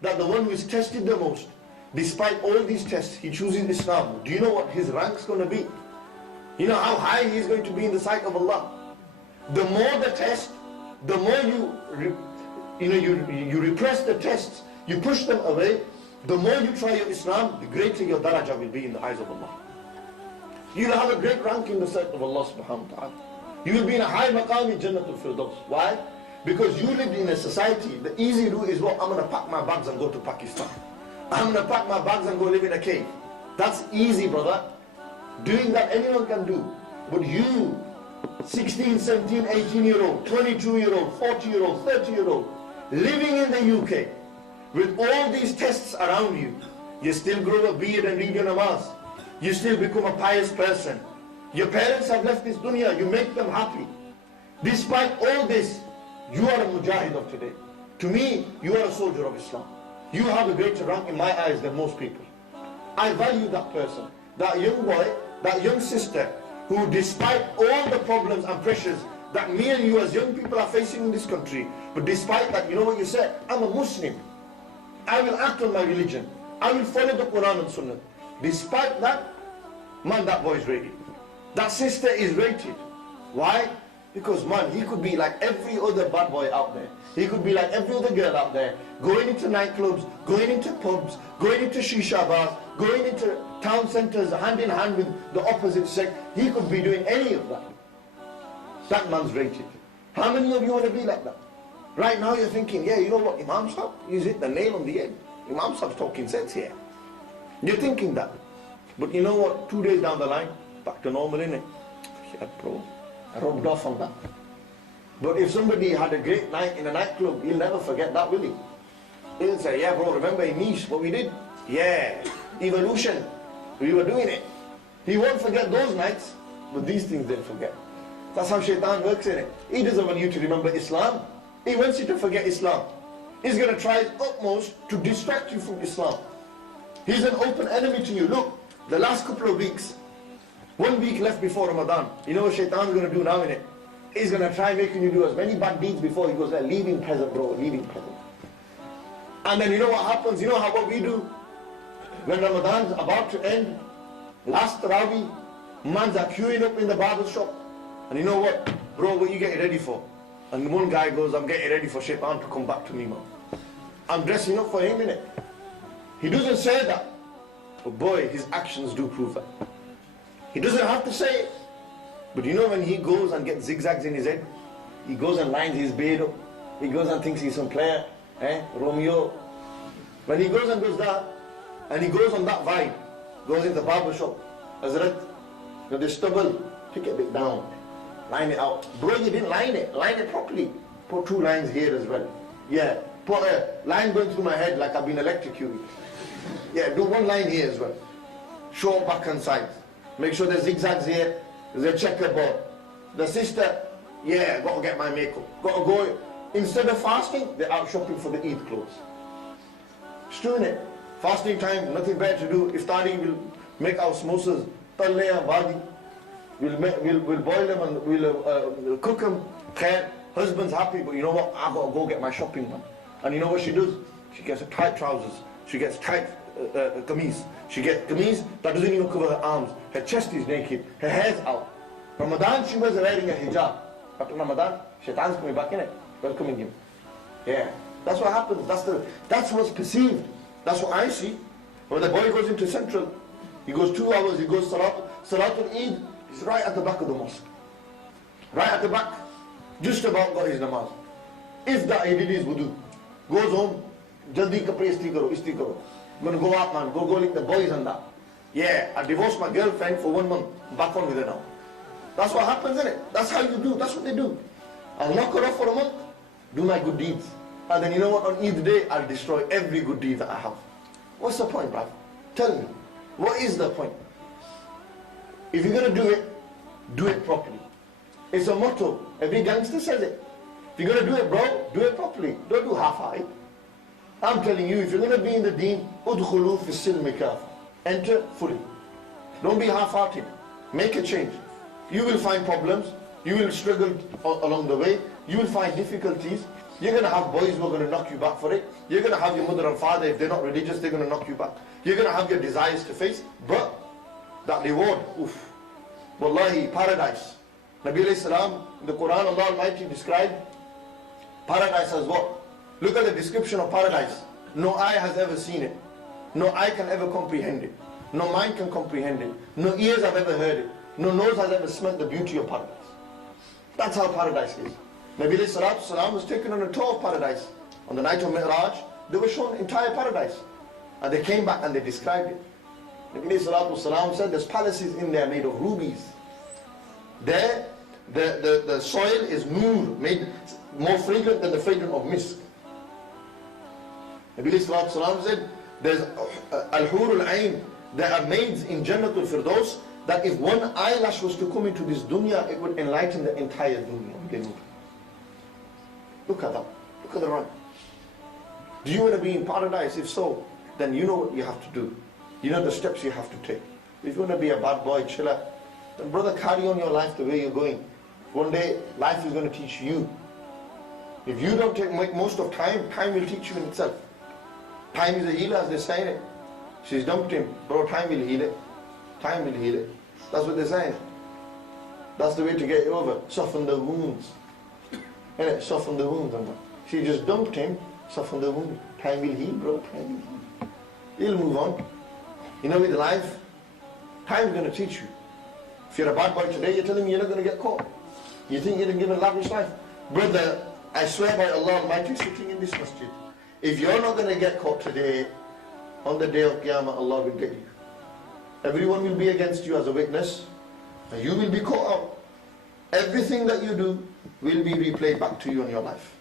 that the one who is tested the most, despite all these tests, he chooses Islam. Do you know what his rank's going to be? You know how high he is going to be in the sight of Allah. The more the test, the more you repress the tests, you push them away, the more you try your Islam, the greater your darajah will be in the eyes of Allah. You will have a great rank in the sight of Allah subhanahu wa ta'ala. You will be in a high maqam in Jannatul Firdaus. Why? Because you lived in a society, the easy route is what? I'm going to pack my bags and go to Pakistan. I'm going to pack my bags and go live in a cave. That's easy, brother. Doing that anyone can do. But you, 16, 17, 18-year-old, 22-year-old, 40-year-old, 30-year-old, living in the UK, with all these tests around you, you still grow a beard and read your namaz. You still become a pious person. Your parents have left this dunya, you make them happy. Despite all this, you are a mujahid of today. To me, you are a soldier of Islam. You have a greater rank in my eyes than most people. I value that person, that young boy, that young sister, who despite all the problems and pressures that me and you as young people are facing in this country, but despite that, you know what you said? I'm a Muslim. I will act on my religion. I will follow the Quran and Sunnah. Despite that, man, that boy is rated. That sister is rated. Why? Because man, he could be like every other bad boy out there. He could be like every other girl out there, going into nightclubs, going into pubs, going into shisha bars, going into town centers hand in hand with the opposite sex. He could be doing any of that. That man's rated. How many of you want to be like that? Right now you're thinking, yeah, you know what, Imam Sahib, he's hit the nail on the head. Imam Sahib's talking sense here. You're thinking that. But you know what, 2 days down the line, back to normal, innit? Yeah, bro, I rubbed off on that. But if somebody had a great night in a nightclub, he'll never forget that, will he? He'll say, yeah bro, remember in Niche, what we did? Yeah, evolution, we were doing it. He won't forget those nights, but these things they'll forget. That's how shaitan works in it. He doesn't want you to remember Islam. He wants you to forget Islam. He's going to try his utmost to distract you from Islam. He's an open enemy to you. Look, the last couple of weeks, 1 week left before Ramadan, you know what shaitan's going to do now in it? He's going to try making you do as many bad deeds before he goes there. Leaving present, bro, leaving present. And then you know what happens? You know how what we do? When Ramadan's about to end, last Tarawih, mans are queuing up in the barber shop. And you know what? Bro, what you getting ready for? And one guy goes, I'm getting ready for shaitan to come back to me, man. I'm dressing up for him, innit? He doesn't say that. But boy, his actions do prove that. He doesn't have to say it. But you know when he goes and gets zigzags in his head, he goes and lines his beard up, he goes and thinks he's some player, Romeo. When he goes and does that, and he goes on that vibe, goes into the barber shop, Hazrat, the stubble, pick it a bit down, line it out. Bro, you didn't line it properly. Put 2 lines here as well. Yeah, put a line going through my head like I've been electrocuted. Yeah, do 1 line here as well. Show back and sides. Make sure there's zigzags here, there's a checkerboard. The sister, yeah, got to get my makeup. Got to go, instead of fasting, they're out shopping for the Eid clothes. Just doing it. Fasting time, nothing better to do. Iftari will make our samosas, talleya, wadi. We'll boil them and we'll cook them. Khair, husband's happy, but you know what? I've got to go get my shopping done. And you know what she does? She gets tight trousers. She gets tight kameez. She gets kameez that doesn't even cover her arms. Her chest is naked. Her hair's out. Ramadan, she was wearing a hijab. After Ramadan, shaitan's coming back in it. Welcoming him. Yeah. That's what happens. That's what's perceived. That's what I see. When the boy goes into Central, he goes 2 hours, he goes Salatul Eid, he's right at the back of the mosque. Right at the back. Just about got his namaz. If that he did his wudu. Goes home, jaldi kapre isti karo. I'm going to go out, man, go lick the boys and that. Yeah, I divorced my girlfriend for 1 month, back on with her now. That's what happens, isn't it? That's how you do, that's what they do. I'll knock her off for a month, do my good deeds. And then you know what, on Eid day, I'll destroy every good deed that I have. What's the point, bruv? Tell me, what is the point? If you're going to do it properly. It's a motto, every gangster says it. If you're going to do it, bro, do it properly. Don't do half-hearted. I'm telling you, if you're going to be in the deen, udkhulu fi silmi kafa. Enter fully. Don't be half-hearted. Make a change. You will find problems. You will struggle along the way. You will find difficulties. You're going to have boys who are going to knock you back for it. You're going to have your mother and father, if they're not religious, they're going to knock you back. You're going to have your desires to face, but that reward, oof. Wallahi, paradise. Nabi alayhi salam, the Quran, Allah Almighty described paradise as what? Look at the description of paradise. No eye has ever seen it. No eye can ever comprehend it. No mind can comprehend it. No ears have ever heard it. No nose has ever smelt the beauty of paradise. That's how paradise is. Nabi alayhi salam was taken on a tour of paradise. On the night of Mi'raj, they were shown entire paradise. And they came back and they described it. Nabi alayhi salam said there's palaces in there made of rubies. There, the soil is noor, made more fragrant than the fragrance of misk. Nabi alayhi salam said there's al-hur al-ain. There are maids in Jannatul Firdaus that if one eyelash was to come into this dunya, it would enlighten the entire dunya. Look at that. Look at the run. Do you want to be in paradise? If so, then you know what you have to do. You know the steps you have to take. If you want to be a bad boy, chiller, then brother, carry on your life the way you're going. One day, life is going to teach you. If you don't make most of time, time will teach you in itself. Time is a healer, as they're saying it. She's dumped him. Bro, time will heal it. Time will heal it. That's what they're saying. That's the way to get it over. Soften the wounds. Innit? Soften the wounds. She just dumped him. Soften the wound. Time will heal, bro. Time will heal. He'll move on. You know, with life, time is going to teach you. If you're a bad boy today, you're telling me you're not going to get caught. You think you're going to give a lavish life. Brother, I swear by Allah Almighty, sitting in this masjid, if you're not going to get caught today, on the day of Qiyamah, Allah will get you. Everyone will be against you as a witness, and you will be caught out. Everything that you do will be replayed back to you in your life.